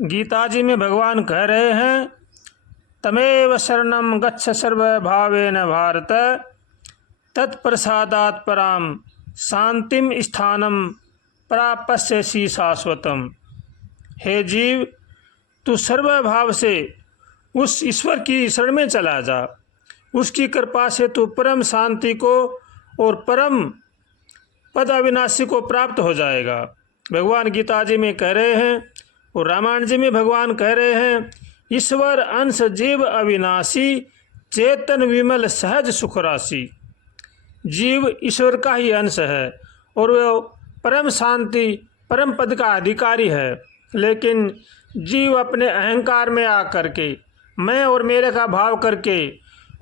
गीता जी में भगवान कह रहे हैं, तमेव शरणं गच्छ सर्वभावेन भारत, तत्प्रसादात् पराम शांतिम स्थानम प्राप्स्यसि शाश्वतम। हे जीव, तू सर्वभाव से उस ईश्वर की शरण में चला जा। उसकी कृपा से तू परम शांति को और परम पद अविनाशी को प्राप्त हो जाएगा। भगवान गीता जी में कह रहे हैं और रामायण जी में भगवान कह रहे हैं, ईश्वर अंश जीव अविनाशी, चेतन विमल सहज सुख राशि। जीव ईश्वर का ही अंश है और वह परम शांति परम पद का अधिकारी है, लेकिन जीव अपने अहंकार में आकर के मैं और मेरे का भाव करके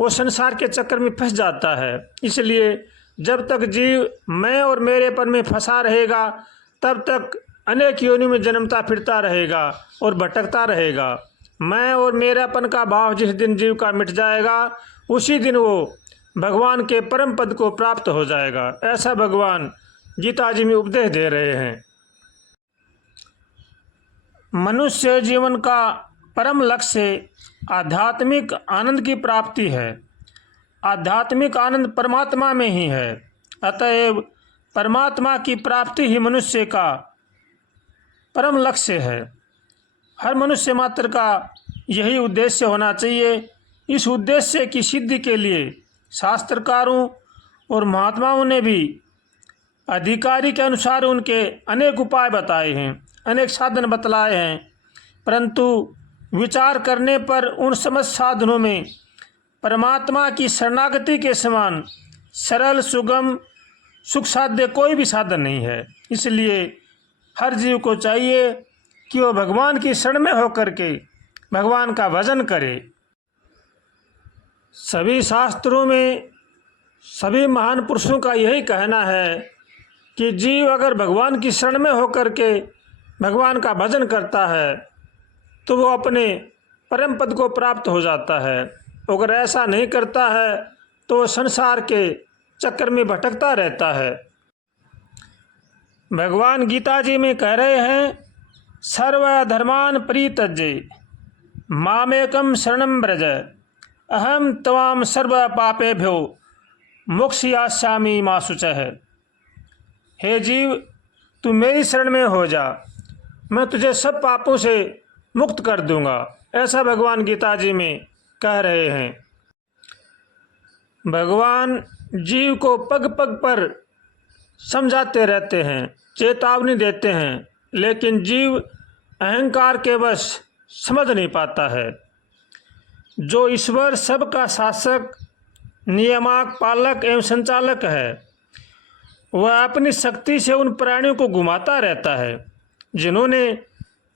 वो संसार के चक्कर में फंस जाता है। इसलिए जब तक जीव मैं और मेरेपन में फंसा रहेगा तब तक अनेक योनियों में जन्मता फिरता रहेगा और भटकता रहेगा। मैं और मेरापन का भाव जिस दिन जीव का मिट जाएगा उसी दिन वो भगवान के परम पद को प्राप्त हो जाएगा। ऐसा भगवान गीता जी में उपदेश दे रहे हैं। मनुष्य जीवन का परम लक्ष्य आध्यात्मिक आनंद की प्राप्ति है। आध्यात्मिक आनंद परमात्मा में ही है। अतएव परमात्मा की प्राप्ति ही मनुष्य का परम लक्ष्य है। हर मनुष्य मात्र का यही उद्देश्य होना चाहिए। इस उद्देश्य की सिद्धि के लिए शास्त्रकारों और महात्माओं ने भी अधिकारी के अनुसार उनके अनेक उपाय बताए हैं, अनेक साधन बतलाए हैं, परंतु विचार करने पर उन समस्त साधनों में परमात्मा की शरणागति के समान सरल सुगम सुख साध्य कोई भी साधन नहीं है। इसलिए हर जीव को चाहिए कि वह भगवान की शरण में होकर के भगवान का भजन करे। सभी शास्त्रों में सभी महान पुरुषों का यही कहना है कि जीव अगर भगवान की शरण में होकर के भगवान का भजन करता है तो वो अपने परम पद को प्राप्त हो जाता है। अगर ऐसा नहीं करता है तो संसार के चक्कर में भटकता रहता है। भगवान गीता जी में कह रहे हैं, सर्वधर्मान परित्यज्य मामेकम शरणं व्रज, अहम त्वां सर्व पापेभ्यो मोक्षयिष्यामि मा शुचः। हे जीव, तू मेरी शरण में हो जा, मैं तुझे सब पापों से मुक्त कर दूंगा। ऐसा भगवान गीता जी में कह रहे हैं। भगवान जीव को पग पग पर समझाते रहते हैं, चेतावनी देते हैं, लेकिन जीव अहंकार के वश समझ नहीं पाता है। जो ईश्वर सबका शासक, नियामक, पालक एवं संचालक है, वह अपनी शक्ति से उन प्राणियों को घुमाता रहता है जिन्होंने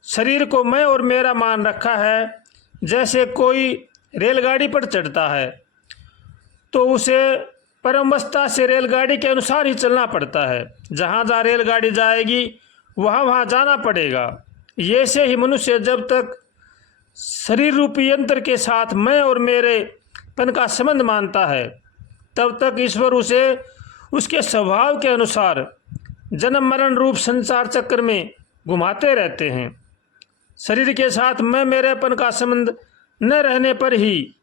शरीर को मैं और मेरा मान रखा है। जैसे कोई रेलगाड़ी पर चढ़ता है तो उसे परमवस्था से रेलगाड़ी के अनुसार ही चलना पड़ता है। जहाँ जहाँ रेलगाड़ी जाएगी वहाँ वहाँ जाना पड़ेगा। ये से ही मनुष्य जब तक शरीर रूपी यंत्र के साथ मैं और मेरे पन का संबंध मानता है तब तक ईश्वर उसे उसके स्वभाव के अनुसार जन्म मरण रूप संसार चक्र में घुमाते रहते हैं। शरीर के साथ मैं मेरेपन का संबंध न रहने पर ही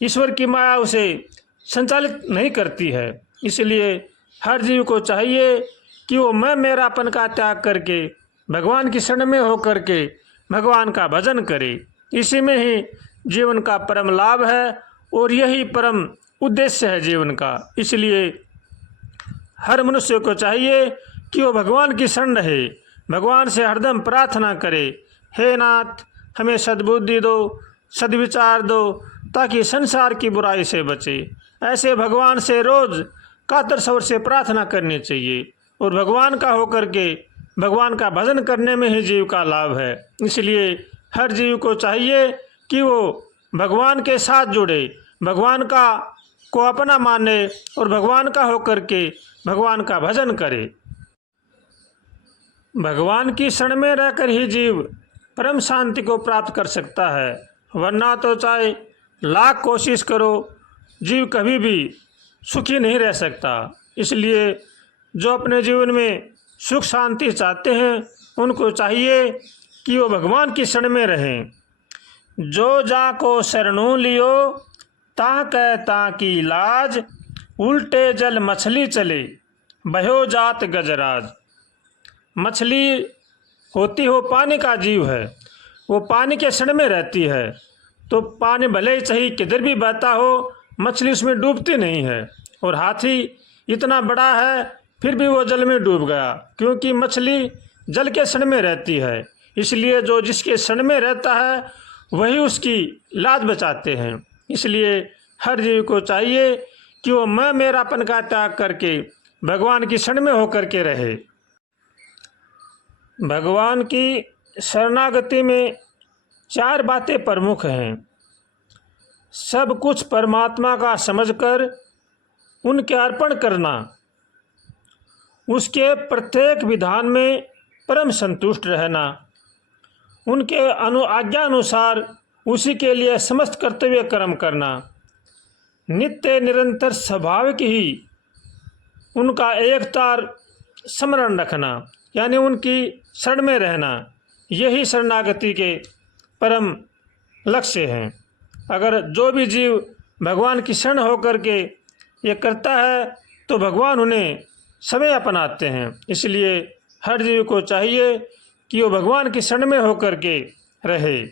ईश्वर की माया उसे संचालित नहीं करती है। इसलिए हर जीव को चाहिए कि वो मैं मेरापन का त्याग करके भगवान की शरण में होकर के भगवान का भजन करे। इसी में ही जीवन का परम लाभ है और यही परम उद्देश्य है जीवन का। इसलिए हर मनुष्य को चाहिए कि वो भगवान की शरण रहे, भगवान से हरदम प्रार्थना करे, हे नाथ हमें सद्बुद्धि दो, सद्विचार दो, ताकि संसार की बुराई से बचे। ऐसे भगवान से रोज़ कातर स्वर से प्रार्थना करनी चाहिए और भगवान का होकर के भगवान का भजन करने में ही जीव का लाभ है। इसलिए हर जीव को चाहिए कि वो भगवान के साथ जुड़े, भगवान का को अपना माने और भगवान का होकर के भगवान का भजन करे। भगवान की शरण में रहकर ही जीव परम शांति को प्राप्त कर सकता है, वरना तो चाहे लाख कोशिश करो जीव कभी भी सुखी नहीं रह सकता। इसलिए जो अपने जीवन में सुख शांति चाहते हैं उनको चाहिए कि वो भगवान की शरण में रहें। जो जा को शरणों लियो ता कह ता की लाज, उल्टे जल मछली चले बहो जात गजराज। मछली होती हो पानी का जीव है, वो पानी के शरण में रहती है, तो पानी भले ही सही किधर भी बहता हो, मछली उसमें डूबती नहीं है। और हाथी इतना बड़ा है फिर भी वो जल में डूब गया, क्योंकि मछली जल के शरण में रहती है। इसलिए जो जिसके शरण में रहता है वही उसकी लाज बचाते हैं। इसलिए हर जीव को चाहिए कि वो मैं मेरापन का त्याग करके भगवान की शरण में होकर के रहे। भगवान की शरणागति में 4 बातें प्रमुख हैं। सब कुछ परमात्मा का समझकर उनके अर्पण करना, उसके प्रत्येक विधान में परम संतुष्ट रहना, उनके आज्ञा अनुसार उसी के लिए समस्त कर्तव्य कर्म करना, नित्य निरंतर स्वाभाविक ही उनका एकतार स्मरण रखना, यानी उनकी शरण में रहना, यही शरणागति के परम लक्ष्य हैं। अगर जो भी जीव भगवान की शरण होकर के ये करता है तो भगवान उन्हें समय अपनाते हैं। इसलिए हर जीव को चाहिए कि वो भगवान की शरण में होकर के रहे।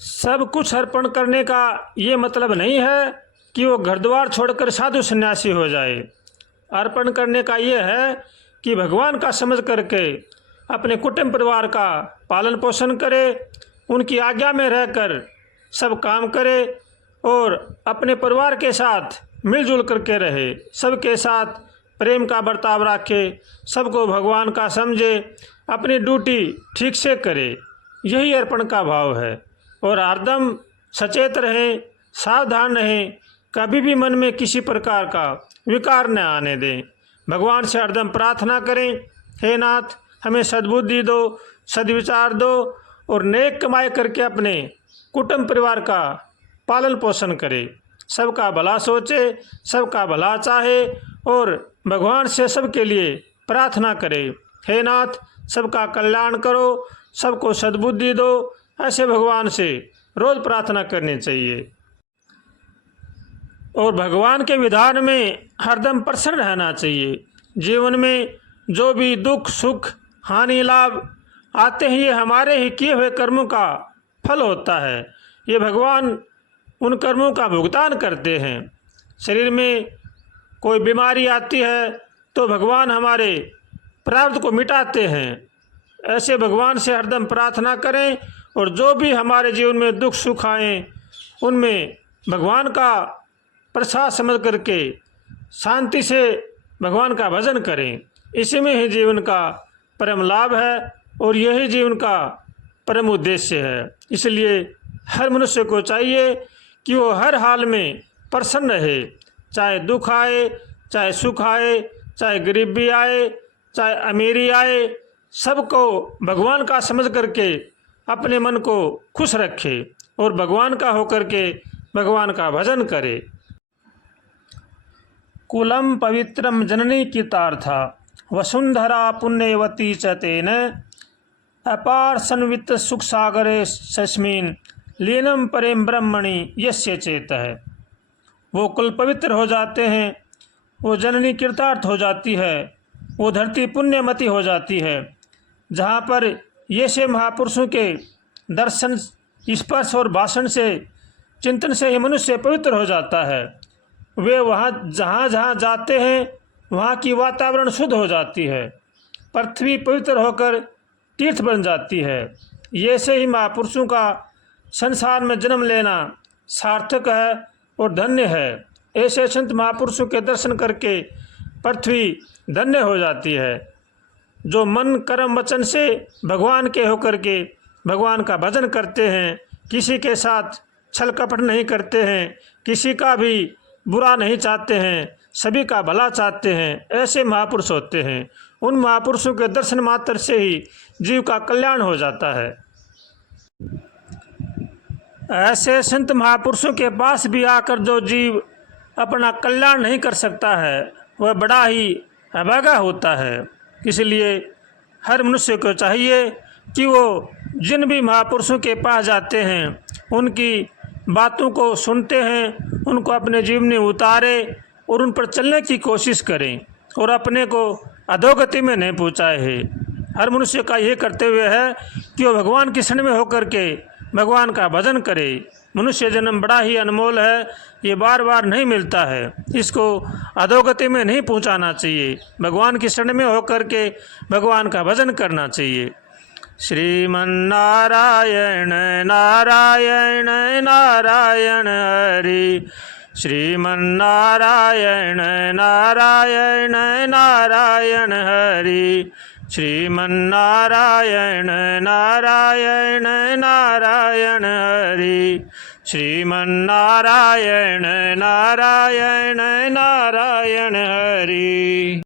सब कुछ अर्पण करने का ये मतलब नहीं है कि वो घर द्वार छोड़कर साधु सन्यासी हो जाए। अर्पण करने का ये है कि भगवान का समझ करके अपने कुटुंब परिवार का पालन पोषण करे, उनकी आज्ञा में रहकर सब काम करे और अपने परिवार के साथ मिलजुल करके रहे, सबके साथ प्रेम का बर्ताव रखे, सबको भगवान का समझे, अपनी ड्यूटी ठीक से करे। यही अर्पण का भाव है। और हरदम सचेत रहें, सावधान रहें, कभी भी मन में किसी प्रकार का विकार न आने दें। भगवान से हरदम प्रार्थना करें, हे नाथ हमें सद्बुद्धि दो, सद्विचार दो और नेक कमाई करके अपने कुटुंब परिवार का पालन पोषण करे, सबका भला सोचे, सबका भला चाहे और भगवान से सबके लिए प्रार्थना करे, हे नाथ सबका कल्याण करो, सबको सद्बुद्धि दो। ऐसे भगवान से रोज़ प्रार्थना करनी चाहिए और भगवान के विधान में हरदम प्रसन्न रहना चाहिए। जीवन में जो भी दुख सुख हानि लाभ आते हैं ये हमारे ही किए हुए कर्मों का फल होता है। ये भगवान उन कर्मों का भुगतान करते हैं। शरीर में कोई बीमारी आती है तो भगवान हमारे प्रारब्ध को मिटाते हैं। ऐसे भगवान से हरदम प्रार्थना करें और जो भी हमारे जीवन में दुख सुख आए उनमें भगवान का प्रसाद समझ करके शांति से भगवान का भजन करें। इसी में ही जीवन का परम लाभ है और यही जीवन का परम उद्देश्य है। इसलिए हर मनुष्य को चाहिए कि वो हर हाल में प्रसन्न रहे, चाहे दुख आए, चाहे सुख आए, चाहे गरीबी आए, चाहे अमीरी आए, सबको भगवान का समझ करके अपने मन को खुश रखे और भगवान का होकर के भगवान का भजन करे। कुलम पवित्रम जननी कीर्तार्था वसुंधरा पुण्यवती च तेन अपार संवित सुख सागरे सस्मिन लीनम परेम ब्रह्मणि यस्य चेत है। वो कुल पवित्र हो जाते हैं, वो जननी कीर्तार्थ हो जाती है, वो धरती पुण्यमती हो जाती है। जहाँ पर ये से महापुरुषों के दर्शन स्पर्श और भाषण से चिंतन से ही मनुष्य पवित्र हो जाता है। वे वहाँ जहाँ जहाँ जाते हैं वहाँ की वातावरण शुद्ध हो जाती है, पृथ्वी पवित्र होकर तीर्थ बन जाती है। ये से ही महापुरुषों का संसार में जन्म लेना सार्थक है और धन्य है। ऐसे संत महापुरुषों के दर्शन करके पृथ्वी धन्य हो जाती है। जो मन कर्म वचन से भगवान के होकर के भगवान का भजन करते हैं, किसी के साथ छल कपट नहीं करते हैं, किसी का भी बुरा नहीं चाहते हैं, सभी का भला चाहते हैं, ऐसे महापुरुष होते हैं। उन महापुरुषों के दर्शन मात्र से ही जीव का कल्याण हो जाता है। ऐसे संत महापुरुषों के पास भी आकर जो जीव अपना कल्याण नहीं कर सकता है वह बड़ा ही अभागा होता है। इसलिए हर मनुष्य को चाहिए कि वो जिन भी महापुरुषों के पास जाते हैं उनकी बातों को सुनते हैं, उनको अपने जीवन में उतारे और उन पर चलने की कोशिश करें और अपने को अधोगति में नहीं पहुँचाए है। हर मनुष्य का ये कर्तव्य है कि वो भगवान की शरण में होकर के भगवान का भजन करे। मनुष्य जन्म बड़ा ही अनमोल है, ये बार बार नहीं मिलता है, इसको अधोगति में नहीं पहुंचाना चाहिए। भगवान की शरण में होकर के भगवान का भजन करना चाहिए। श्रीमन्नारायण नारायण नारायण हरि, श्रीमन्नारायण नारायण नारायण हरि, श्रीमन्नारायण नारायण नारायण हरि, श्रीमन्नारायण नारायण नारायण हरि।